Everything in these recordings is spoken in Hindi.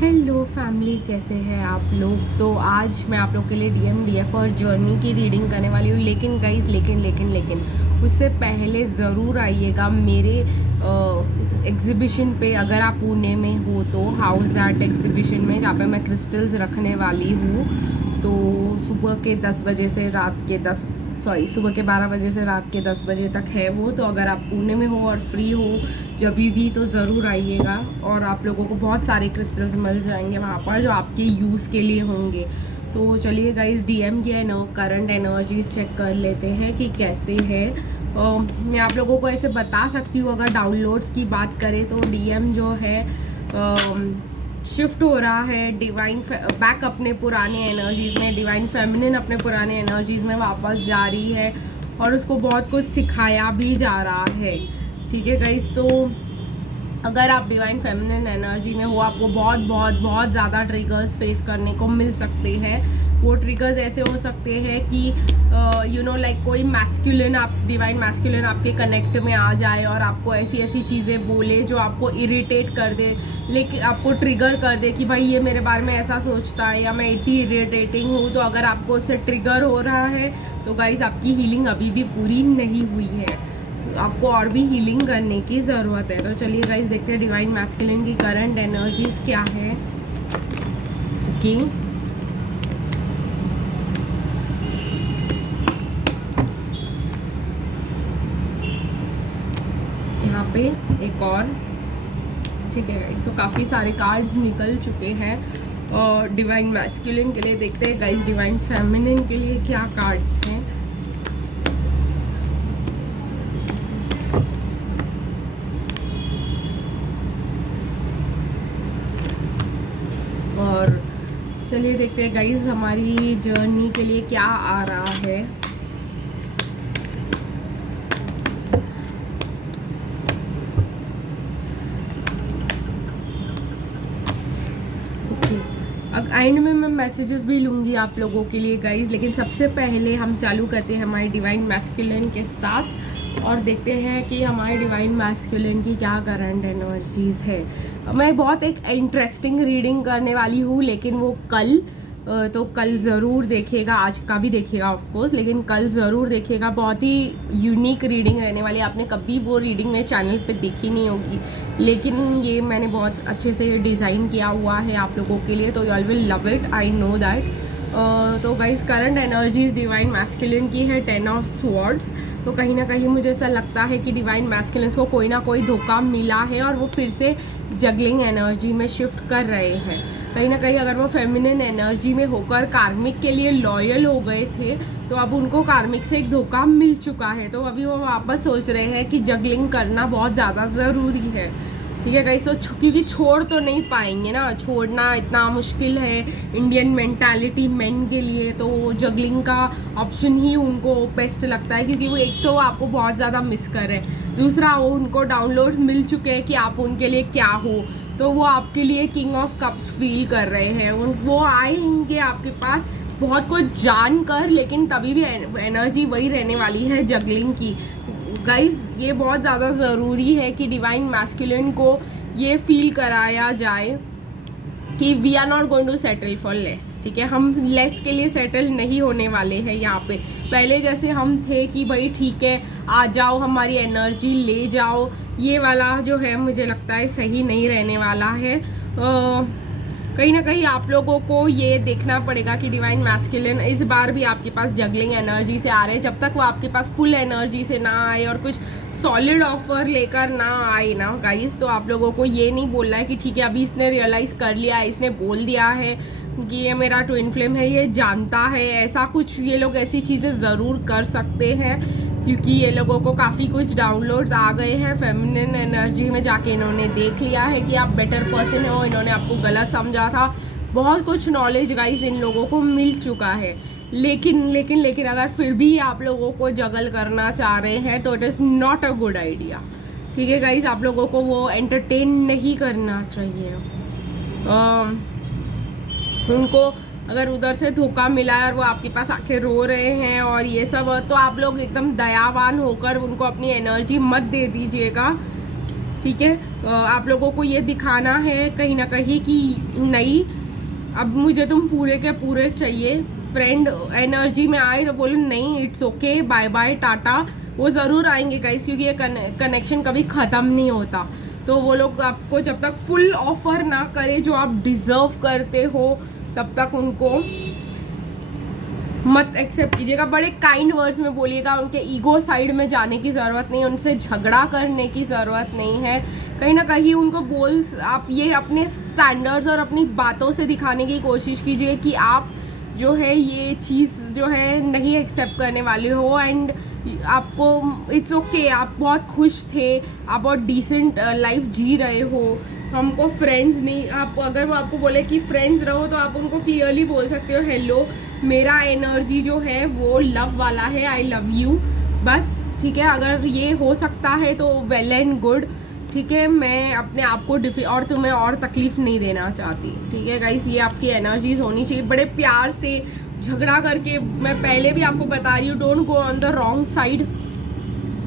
हेलो फैमिली, कैसे हैं आप लोग। तो आज मैं आप लोग के लिए DMDF और जर्नी की रीडिंग करने वाली हूँ। लेकिन गाइस लेकिन उससे पहले ज़रूर आइएगा मेरे एग्ज़िबिशन पे। अगर आप पुणे में हो तो हाउस दैट एग्ज़िबिशन में, जहाँ पे मैं क्रिस्टल्स रखने वाली हूँ। तो सुबह के 10 बजे से सुबह के 12 बजे से रात के 10 बजे तक है वो। तो अगर आप पुणे में हो और फ्री हो जब भी तो ज़रूर आइएगा। और आप लोगों को बहुत सारे क्रिस्टल्स मिल जाएंगे वहाँ पर जो आपके यूज़ के लिए होंगे। तो चलिए गाइस, DM की करंट एनर्जीज चेक कर लेते हैं कि कैसे है। मैं आप लोगों को ऐसे बता सकती हूँ। अगर डाउनलोड्स की बात करें तो DM जो है शिफ्ट हो रहा है डिवाइन बैक अपने पुराने एनर्जीज़ में। डिवाइन फेमिनिन अपने पुराने एनर्जीज़ में वापस जा रही है और उसको बहुत कुछ सिखाया भी जा रहा है। ठीक है गाइस, तो अगर आप डिवाइन फेमिनिन एनर्जी में हो, आपको बहुत बहुत बहुत ज़्यादा ट्रिगर्स फेस करने को मिल सकते हैं। वो ट्रिगर्स ऐसे हो सकते हैं कि लाइक कोई मैस्कुलिन, आप डिवाइन मैस्कुलिन आपके कनेक्ट में आ जाए और आपको ऐसी ऐसी चीज़ें बोले जो आपको इरिटेट कर दे, लेकिन आपको ट्रिगर कर दे कि भाई ये मेरे बारे में ऐसा सोचता है या मैं इतनी इरिटेटिंग हूँ। तो अगर आपको उससे ट्रिगर हो रहा है तो गाइज आपकी हीलिंग अभी भी पूरी नहीं हुई है, आपको और भी हीलिंग करने की ज़रूरत है। तो चलिए गाइस देखते हैं डिवाइन मैस्कुलिन की करंट एनर्जीज क्या है। ओके, यहाँ पे एक और, ठीक है गाइस। तो काफ़ी सारे कार्ड्स निकल चुके हैं और डिवाइन मैस्कुलिन के लिए देखते हैं गाइस डिवाइन फेमिनिन के लिए क्या कार्ड्स हैं। और चलिए देखते हैं गाइस हमारी जर्नी के लिए क्या आ रहा है। अब एंड में मैं मैसेजेस भी लूँगी आप लोगों के लिए गाइस, लेकिन सबसे पहले हम चालू करते हैं हमारी डिवाइन मैस्कुलिन के साथ और देखते हैं कि हमारे डिवाइन मैस्कुलिन की क्या करंट एनर्जीज है। मैं बहुत एक इंटरेस्टिंग रीडिंग करने वाली हूँ, लेकिन वो कल तो कल ज़रूर देखिएगा। आज का भी देखिएगा ऑफ कोर्स, लेकिन कल ज़रूर देखिएगा। बहुत ही यूनिक रीडिंग रहने वाली है। आपने कभी वो रीडिंग मेरे चैनल पे देखी नहीं होगी, लेकिन ये मैंने बहुत अच्छे से डिज़ाइन किया हुआ है आप लोगों के लिए। तो you all will love it, I know that. तो guys current energies divine masculine की है 10 ऑफ स्वॉर्ड्स। तो कहीं ना कहीं मुझे ऐसा लगता है कि डिवाइन मैस्कुलिन्स को कोई ना कोई धोखा मिला है और वो फिर से जगलिंग एनर्जी में शिफ्ट कर रहे हैं। कहीं ना कहीं अगर वो फेमिनिन एनर्जी में होकर कार्मिक के लिए लॉयल हो गए थे तो अब उनको कार्मिक से एक धोखा मिल चुका है। तो अभी वो वापस सोच रहे हैं कि जगलिंग करना बहुत ज़्यादा ज़रूरी है। ठीक है गाइस, तो क्योंकि छोड़ तो नहीं पाएंगे ना, छोड़ना इतना मुश्किल है इंडियन मेंटालिटी मेन के लिए। तो जगलिंग का ऑप्शन ही उनको बेस्ट लगता है, क्योंकि वो एक तो आपको बहुत ज़्यादा मिस कर रहे हैं, दूसरा वो उनको डाउनलोड्स मिल चुके हैं कि आप उनके लिए क्या हो। तो वो आपके लिए किंग ऑफ कप्स फील कर रहे हैं। वो आएंगे आपके पास बहुत कुछ जान कर, लेकिन तभी भी एनर्जी वही रहने वाली है जगलिंग की। गाइस ये बहुत ज़्यादा ज़रूरी है कि डिवाइन मैस्कुलिन को ये फील कराया जाए कि we are not going to settle for less. ठीक है, हम लेस के लिए सेटल नहीं होने वाले हैं यहाँ पे। पहले जैसे हम थे कि भाई ठीक है आ जाओ हमारी एनर्जी ले जाओ, ये वाला जो है मुझे लगता है सही नहीं रहने वाला है। कहीं ना कहीं आप लोगों को ये देखना पड़ेगा कि डिवाइन मैस्कुलिन इस बार भी आपके पास जगलिंग एनर्जी से आ रहे हैं। जब तक वो आपके पास फुल एनर्जी से ना आए और कुछ सॉलिड ऑफर लेकर ना आए ना गाइस, तो आप लोगों को ये नहीं बोलना है कि ठीक है अभी इसने रियलाइज़ कर लिया है, इसने बोल दिया है कि ये मेरा ट्विन फ्लेम है, ये जानता है। ऐसा कुछ ये लोग ऐसी चीज़ें ज़रूर कर सकते हैं, क्योंकि ये लोगों को काफ़ी कुछ डाउनलोड्स आ गए हैं फेमिनिन एनर्जी में जाके। इन्होंने देख लिया है कि आप बेटर पर्सन हो, इन्होंने आपको गलत समझा था। बहुत कुछ नॉलेज गाइस इन लोगों को मिल चुका है। लेकिन अगर फिर भी आप लोगों को जगल करना चाह रहे हैं तो it is not a good idea. ठीक है गाइस, आप लोगों को वो एंटरटेन नहीं करना चाहिए। उनको अगर उधर से धोखा मिला है और वो आपके पास आके रो रहे हैं और ये सब, तो आप लोग एकदम दयावान होकर उनको अपनी एनर्जी मत दे दीजिएगा। ठीक है, आप लोगों को ये दिखाना है कहीं ना कहीं कि नहीं, अब मुझे तुम पूरे के पूरे चाहिए। फ्रेंड एनर्जी में आए तो बोलो नहीं, it's okay, bye bye, tata. वो ज़रूर आएंगे गाइस, क्योंकि ये कनेक्शन कभी ख़त्म नहीं होता। तो वो लोग आपको जब तक फुल ऑफर ना करे जो आप डिज़र्व करते हो, तब तक उनको मत एक्सेप्ट कीजिएगा। बड़े काइंड वर्ड्स में बोलिएगा, उनके ईगो साइड में जाने की ज़रूरत नहीं है, उनसे झगड़ा करने की ज़रूरत नहीं है। कहीं ना कहीं उनको आप ये अपने स्टैंडर्ड्स और अपनी बातों से दिखाने की कोशिश कीजिए कि आप जो है ये चीज़ जो है नहीं एक्सेप्ट करने वाले हो, एंड आपको इट्स ओके, आप बहुत खुश थे, आप बहुत डिसेंट लाइफ जी रहे हो। हमको फ्रेंड्स नहीं, आप अगर वो आपको बोले कि फ्रेंड्स रहो, तो आप उनको क्लियरली बोल सकते हो, हेलो मेरा एनर्जी जो है वो लव वाला है, आई लव यू, बस। ठीक है, अगर ये हो सकता है तो वेल एंड गुड। ठीक है, मैं अपने आप को और तुम्हें और तकलीफ नहीं देना चाहती। ठीक है गाइस, ये आपकी एनर्जीज होनी चाहिए। बड़े प्यार से, झगड़ा करके, मैं पहले भी आपको बता रही हूँ, don't go on the wrong side.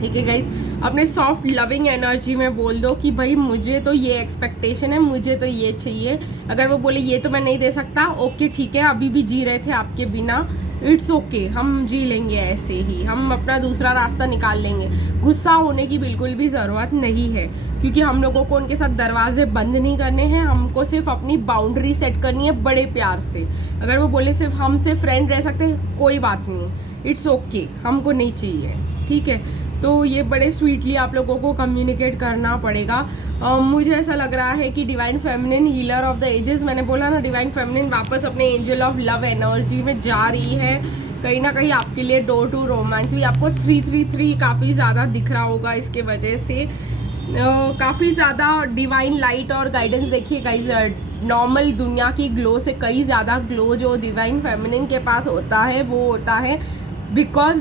ठीक है गाइस, अपने सॉफ्ट लविंग एनर्जी में बोल दो कि भाई मुझे तो ये एक्सपेक्टेशन है, मुझे तो ये चाहिए। अगर वो बोले ये तो मैं नहीं दे सकता, ओके ठीक है, अभी भी जी रहे थे आपके बिना, इट्स ओके, हम जी लेंगे ऐसे ही, हम अपना दूसरा रास्ता निकाल लेंगे। गुस्सा होने की बिल्कुल भी ज़रूरत नहीं है, क्योंकि हम लोगों को उनके साथ दरवाजे बंद नहीं करने हैं, हमको सिर्फ अपनी बाउंड्री सेट करनी है बड़े प्यार से। अगर वो बोले सिर्फ हमसे फ्रेंड रह सकते हैं, कोई बात नहीं, इट्स ओके, हमको नहीं चाहिए। ठीक है, तो ये बड़े स्वीटली आप लोगों को कम्युनिकेट करना पड़ेगा। मुझे ऐसा लग रहा है कि divine feminine, healer of the ages, मैंने बोला ना, डिवाइन फेमिनिन वापस अपने एंजल ऑफ लव एनर्जी में जा रही है। कहीं ना कहीं आपके लिए डोर टू रोमांस भी आपको 333 काफ़ी ज़्यादा दिख रहा होगा। इसके वजह से काफ़ी ज़्यादा डिवाइन लाइट और गाइडेंस देखिए गाइस, नॉर्मल दुनिया की ग्लो से कई ज़्यादा ग्लो जो डिवाइन फेमिनिन के पास होता है, वो होता है बिकॉज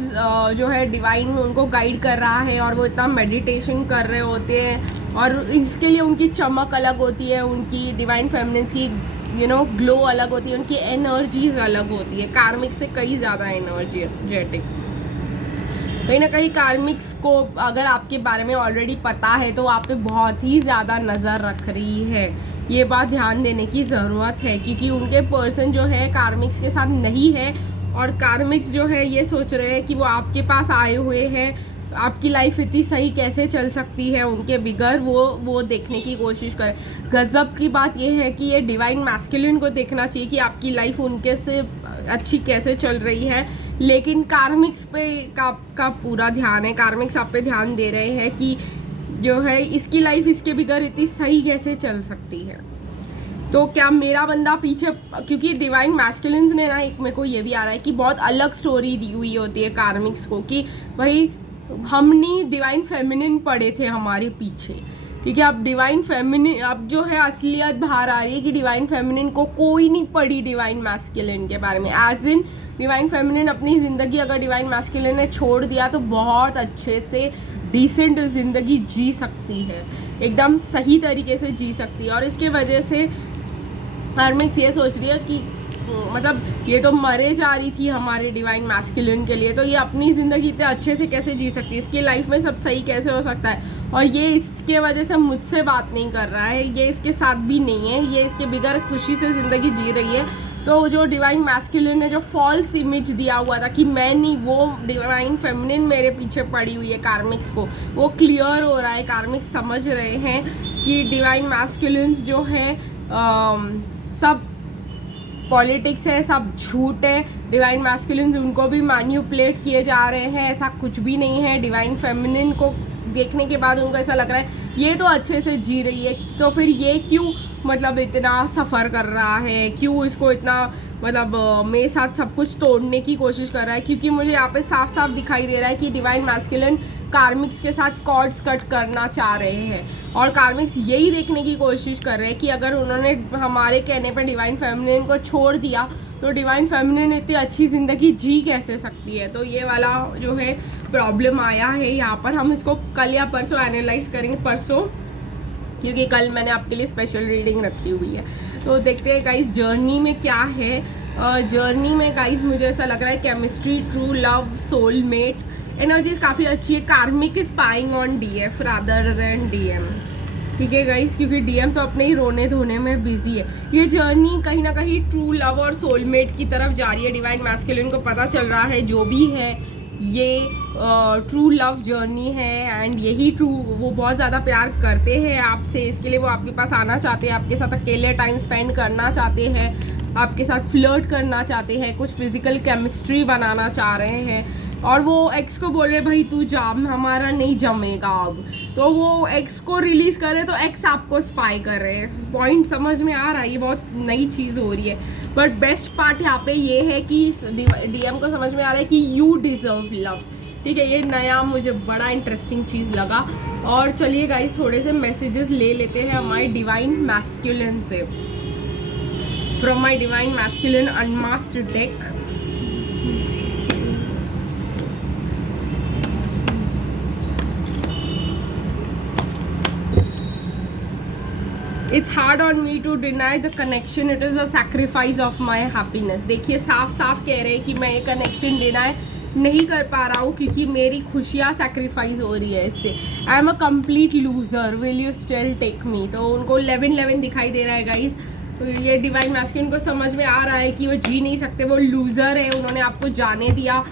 जो है डिवाइन उनको गाइड कर रहा है, और वो इतना मेडिटेशन कर रहे होते हैं, और इसके लिए उनकी चमक अलग होती है, उनकी डिवाइन फेमिनिन्स की ग्लो अलग होती है, उनकी एनर्जीज अलग होती है, कार्मिक से कई ज़्यादा एनर्जेटिक। कहीं ना कहीं कार्मिक्स को अगर आपके बारे में ऑलरेडी पता है तो आप पे बहुत ही ज़्यादा नज़र रख रही है। ये बात ध्यान देने की ज़रूरत है, क्योंकि उनके पर्सन जो है कार्मिक्स के साथ नहीं है, और कार्मिक्स जो है ये सोच रहे हैं कि वो आपके पास आए हुए हैं, आपकी लाइफ इतनी सही कैसे चल सकती है उनके बिगर, वो देखने की कोशिश करें। गज़ब की बात ये है कि ये डिवाइन मैस्कुलिन को देखना चाहिए कि आपकी लाइफ उनके से अच्छी कैसे चल रही है, लेकिन कार्मिक्स पे का पूरा ध्यान है। कार्मिक्स आप पे ध्यान दे रहे हैं कि जो है इसकी लाइफ इसके बिगर इतनी सही कैसे चल सकती है। तो क्या मेरा बंदा पीछे, क्योंकि डिवाइन मैस्कुलिन्स ने ना, एक मेरे को ये भी आ रहा है कि बहुत अलग स्टोरी दी हुई होती है कार्मिक्स को, कि भाई हमने डिवाइन फेमिनिन पढ़े थे हमारे पीछे। ठीक है, अब डिवाइन फेमिनिन, अब जो है असलियत बाहर आ रही है कि डिवाइन फेमिनिन को कोई नहीं पढ़ी डिवाइन मैस्कुलिन के बारे में। एज इन डिवाइन फेमिनिन अपनी ज़िंदगी अगर डिवाइन मैस्कुलिन ने छोड़ दिया तो बहुत अच्छे से डिसेंट ज़िंदगी जी सकती है, एकदम सही तरीके से जी सकती है। और इसके वजह से कार्मिक्स ये सोच रही है कि मतलब ये तो मरे जा रही थी हमारे डिवाइन मैस्कुलिन के लिए, तो ये अपनी ज़िंदगी इतने अच्छे से कैसे जी सकती है, इसकी लाइफ में सब सही कैसे हो सकता है, और ये इसके वजह से मुझसे बात नहीं कर रहा है, ये इसके साथ भी नहीं है, ये इसके बिगर खुशी से ज़िंदगी जी रही है। तो जो डिवाइन मैस्कुलिन ने जो फॉल्स इमेज दिया हुआ था कि मैं नहीं, वो डिवाइन फेमिनिन मेरे पीछे पड़ी हुई है कार्मिक्स को, वो क्लियर हो रहा है। कार्मिक्स समझ रहे हैं कि डिवाइन मैस्कुलिन्स जो है सब पॉलिटिक्स है, सब झूठ है, डिवाइन मैस्कुलिन्स उनको भी मैनिपुलेट किए जा रहे हैं, ऐसा कुछ भी नहीं है। डिवाइन फेमिनिन को देखने के बाद उनको ऐसा लग रहा है ये तो अच्छे से जी रही है, तो फिर ये क्यों मतलब इतना सफ़र कर रहा है, क्यों इसको इतना मतलब मेरे साथ सब कुछ तोड़ने की कोशिश कर रहा है। क्योंकि मुझे यहाँ पे साफ साफ दिखाई दे रहा है कि डिवाइन मैस्कुलिन कार्मिक्स के साथ कॉर्ड्स कट करना चाह रहे हैं, और कार्मिक्स यही देखने की कोशिश कर रहे हैं कि अगर उन्होंने हमारे कहने पर डिवाइन फेमिनिन को छोड़ दिया तो डिवाइन फेमिनिन इतनी अच्छी ज़िंदगी जी कैसे सकती है। तो ये वाला जो है प्रॉब्लम आया है यहाँ पर। हम इसको कल या परसों एनालाइज करेंगे, परसों, क्योंकि कल मैंने आपके लिए स्पेशल रीडिंग रखी हुई है। तो देखते हैं गाइस जर्नी में क्या है। जर्नी में गाइस मुझे ऐसा लग रहा है chemistry, true love, soulmate, energies काफ़ी अच्छी है। कार्मिक spying on DF rather than DM. ठीक है गाइस, क्योंकि डीएम तो अपने ही रोने धोने में बिजी है। ये जर्नी कहीं ना कहीं ट्रू लव और सोलमेट की तरफ जा रही है। डिवाइन मैस्कुलिन को पता चल रहा है जो भी है ये ट्रू लव जर्नी है, एंड यही ट्रू, वो बहुत ज़्यादा प्यार करते हैं आपसे, इसके लिए वो आपके पास आना चाहते हैं, आपके साथ अकेले टाइम स्पेंड करना चाहते हैं, आपके साथ फ्लर्ट करना चाहते हैं, कुछ फिजिकल केमिस्ट्री बनाना चाह रहे हैं। और वो एक्स को बोले भाई तू जा, हमारा नहीं जमेगा अब, तो वो एक्स को रिलीज करे तो एक्स आपको स्पाई कर रहे हैं। पॉइंट समझ में आ रहा है, ये बहुत नई चीज़ हो रही है। बट बेस्ट पार्ट यहाँ पे ये है कि डीएम को समझ में आ रहा है कि यू डिजर्व लव। ठीक है, ये नया मुझे बड़ा इंटरेस्टिंग चीज़ लगा। और चलिए गाइस थोड़े से मैसेजेस ले लेते हैं हमारे डिवाइन मैस्कुलिन से, from my divine masculine unmasked deck. It's hard on me to deny the connection, it is a sacrifice of my happiness. देखिए साफ साफ कह रहे हैं कि मैं ये कनेक्शन डिनाई नहीं कर पा रहा हूँ क्योंकि मेरी खुशियाँ सैक्रिफाइस हो रही है इससे। I am a complete loser, will you still take me. तो उनको 11-11 दिखाई दे रहा है गाइज। तो ये डिवाइन मैस्कुलिन को समझ में आ रहा है कि वो जी नहीं सकते, वो लूजर है, उन्होंने आपको जाने दिया।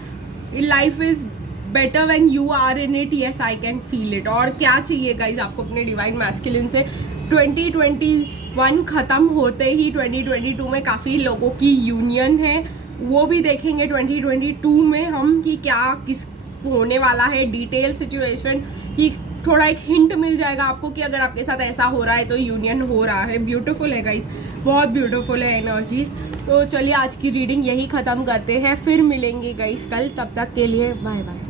Life is better when you are in it, yes I can feel it. और क्या चाहिए गाइज आपको अपने डिवाइन मैस्कुलिन से। 2021 ख़त्म होते ही 2022 में काफ़ी लोगों की यूनियन है, वो भी देखेंगे 2022 में हम कि क्या किस होने वाला है, डिटेल सिचुएशन की थोड़ा एक हिंट मिल जाएगा आपको कि अगर आपके साथ ऐसा हो रहा है तो यूनियन हो रहा है। ब्यूटीफुल है गाइस, बहुत ब्यूटीफुल है एनर्जीज। तो चलिए आज की रीडिंग यही ख़त्म करते हैं, फिर मिलेंगे गाइस कल, तब तक के लिए बाय बाय।